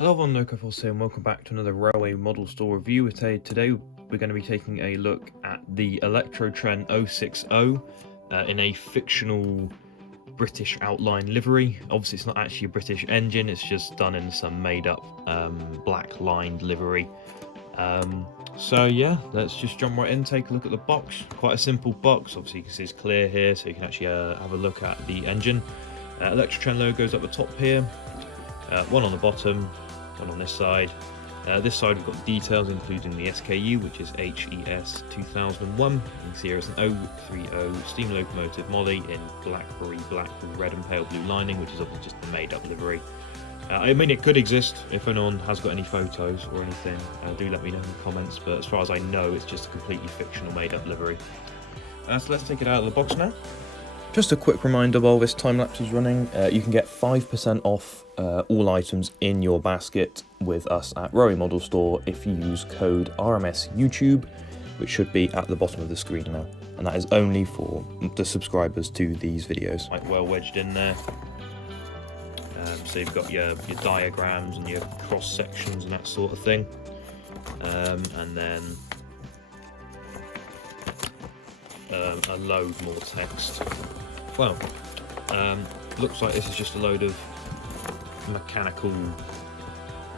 Hello everyone, Loco4 here and welcome back to another railway model store review. Today we're going to be taking a look at the Electrotren 060 in a fictional British outline livery. Obviously it's not actually a British engine, it's just done in some made up black lined livery. So yeah, let's just jump right in, take a look at the box. Quite a simple box, obviously you can see it's clear here, so you can actually have a look at the engine. Electrotren logo's up the top here, one on the bottom, one on this side. This side we've got details including the SKU, which is HES2001. You can see here it's an 030 steam locomotive Molly in blackberry black with red and pale blue lining, which is obviously just the made up livery. I mean, it could exist. If anyone has got any photos or anything, do let me know in the comments, but as far as I know, it's just a completely fictional made up livery. So let's take it out of the box now. Just a quick reminder while this time lapse is running, you can get 5% off all items in your basket with us at Railway Model Store if you use code RMS YouTube, which should be at the bottom of the screen now, and that is only for the subscribers to these videos. Like well wedged in there. So you've got your diagrams and your cross sections and that sort of thing, and then a load more text. Well, looks like this is just a load of mechanical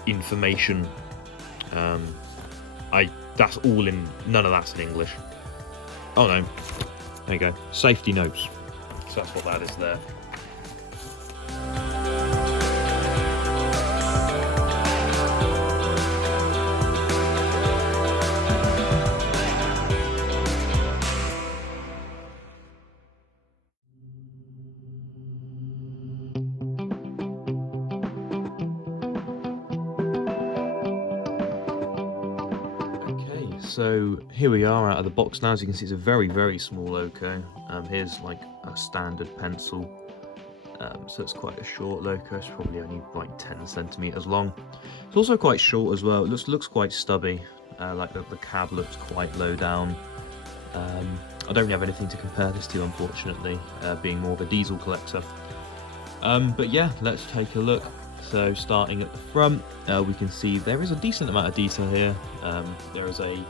information. That's all in, none of that's in English. Oh no, there you go, safety notes. So that's what that is there. So here we are out of the box now. As you can see, it's a very small loco. Here's like a standard pencil, so it's quite a short loco. It's probably only like 10 centimeters long. It's also quite short as well. It looks quite stubby. Like the cab looks quite low down. I don't really have anything to compare this to, unfortunately, being more of a diesel collector. But yeah, let's take a look. So starting at the front, we can see there is a decent amount of detail here. There is a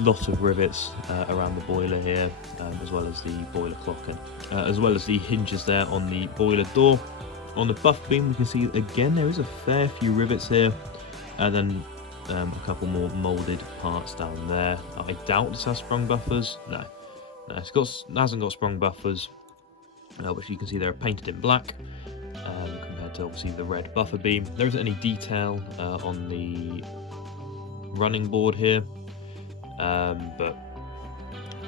lot of rivets around the boiler here, as well as the boiler clock, and as well as the hinges there on the boiler door. On the buff beam, we can see again there is a fair few rivets here, and then a couple more moulded parts down there. I doubt this has sprung buffers. No, it hasn't got sprung buffers, which you can see they're painted in black. Compared to obviously the red buffer beam. There isn't any detail on the running board here, but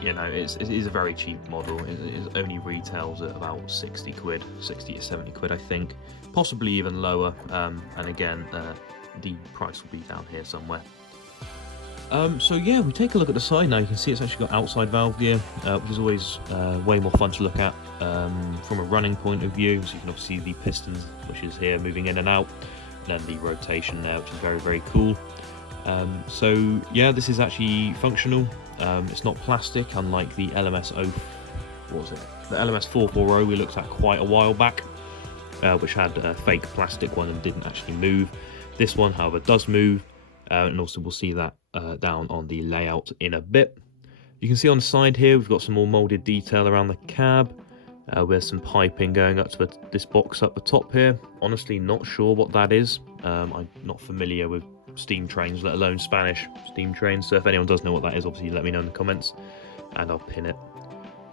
you know, it is a very cheap model. It only retails at about 60 quid, 60 to 70 quid I think, possibly even lower, and again the price will be down here somewhere. So yeah, we take a look at the side now. You can see it's actually got outside valve gear, which is always way more fun to look at from a running point of view. So you can obviously see the pistons, which is here, moving in and out, and then the rotation there, which is very cool. So yeah, this is actually functional. It's not plastic, unlike the LMS the LMS 440 we looked at quite a while back, which had a fake plastic one and didn't actually move. This one, however, does move. And also we'll see that down on the layout in a bit. You can see on the side here we've got some more moulded detail around the cab, with some piping going up to this box up the top here. Honestly, not sure what that is. I'm not familiar with steam trains, let alone Spanish steam trains, so if anyone does know what that is, obviously let me know in the comments and I'll pin it.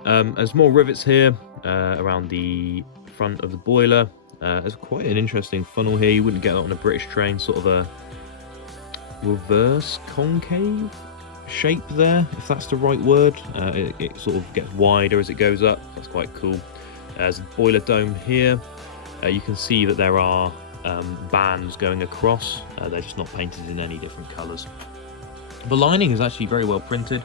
There's more rivets here around the front of the boiler. There's quite an interesting funnel here. You wouldn't get that on a British train, sort of a reverse concave shape there, if that's the right word. It sort of gets wider as it goes up. That's quite cool. There's a boiler dome here. You can see that there are bands going across. They're just not painted in any different colours. The lining is actually very well printed.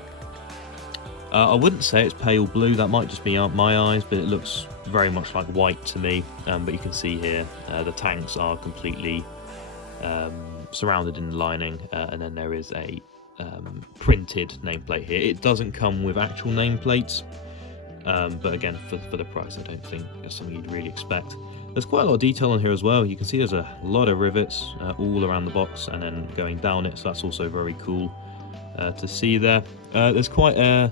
I wouldn't say it's pale blue, that might just be my eyes, but it looks very much like white to me. But you can see here the tanks are completely surrounded in the lining, and then there is a printed nameplate here. It doesn't come with actual nameplates, but again, for the price, I don't think that's something you'd really expect. There's quite a lot of detail on here as well. You can see there's a lot of rivets all around the box and then going down it, so that's also very cool to see there. There's quite a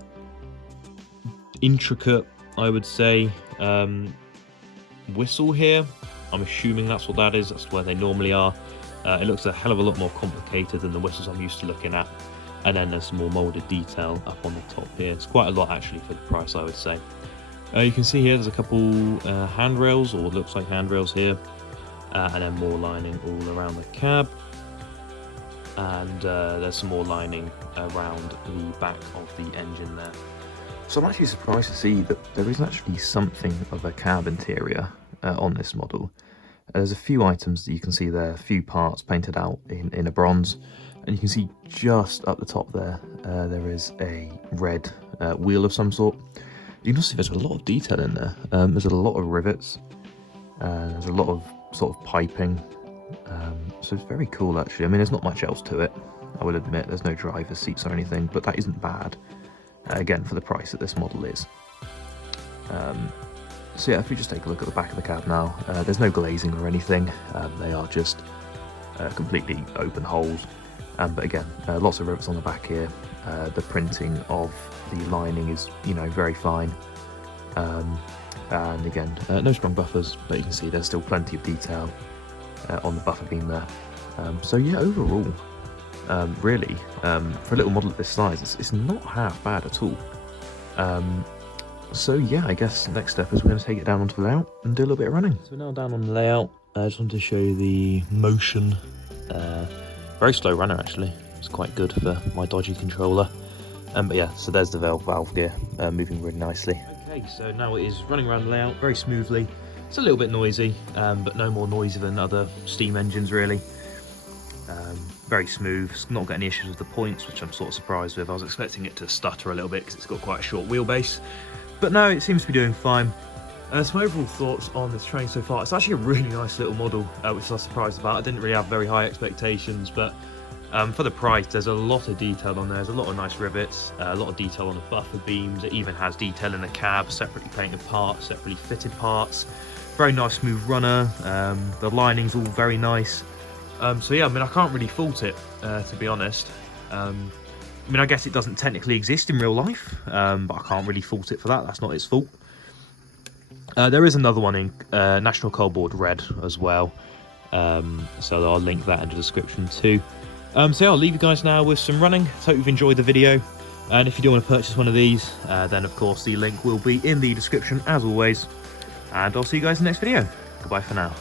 intricate, I would say, whistle here. I'm assuming that's what that is. That's where they normally are. It looks a hell of a lot more complicated than the whistles I'm used to looking at. And then there's some more molded detail up on the top here. It's quite a lot actually for the price, I would say. You can see here there's a couple handrails, or what looks like handrails here, and then more lining all around the cab, and there's some more lining around the back of the engine there. So I'm actually surprised to see that there is actually something of a cab interior on this model. There's a few items that you can see there, a few parts painted out in a bronze, and you can see just up the top there, there is a red wheel of some sort. You can see there's a lot of detail in there. There's a lot of rivets. There's a lot of sort of piping. So it's very cool actually. I mean, there's not much else to it, I will admit. There's no driver's seats or anything, but that isn't bad. Again, for the price that this model is. So yeah, if we just take a look at the back of the cab now, there's no glazing or anything. They are just completely open holes. But again, lots of rivets on the back here. The printing of the lining is, you know, very fine. And again, no sprung buffers, but you can see there's still plenty of detail on the buffer beam there. So yeah, overall, really, for a little model of this size, it's not half bad at all. So yeah, I guess next step is we're going to take it down onto the layout and do a little bit of running. So we're now down on the layout. I just wanted to show you the motion. Very slow runner actually. It's quite good for my dodgy controller. But yeah, so there's the valve gear moving really nicely. Okay, so now it is running around the layout very smoothly. It's a little bit noisy, but no more noisy than other steam engines really. Very smooth. It's not got any issues with the points, which I'm sort of surprised with. I was expecting it to stutter a little bit because it's got quite a short wheelbase. But no, it seems to be doing fine. So my overall thoughts on this train so far, it's actually a really nice little model, which I was surprised about. I didn't really have very high expectations, but for the price, there's a lot of detail on there. There's a lot of nice rivets, a lot of detail on the buffer beams. It even has detail in the cab, separately painted parts, separately fitted parts. Very nice smooth runner. The lining's all very nice. So yeah, I mean, I can't really fault it, to be honest. I mean, I guess it doesn't technically exist in real life, but I can't really fault it for that. That's not its fault. There is another one in National Cardboard Red as well, so I'll link that in the description too. So yeah, I'll leave you guys now with some running. Hope you've enjoyed the video, and if you do want to purchase one of these, then of course the link will be in the description as always, and I'll see you guys in the next video. Goodbye for now.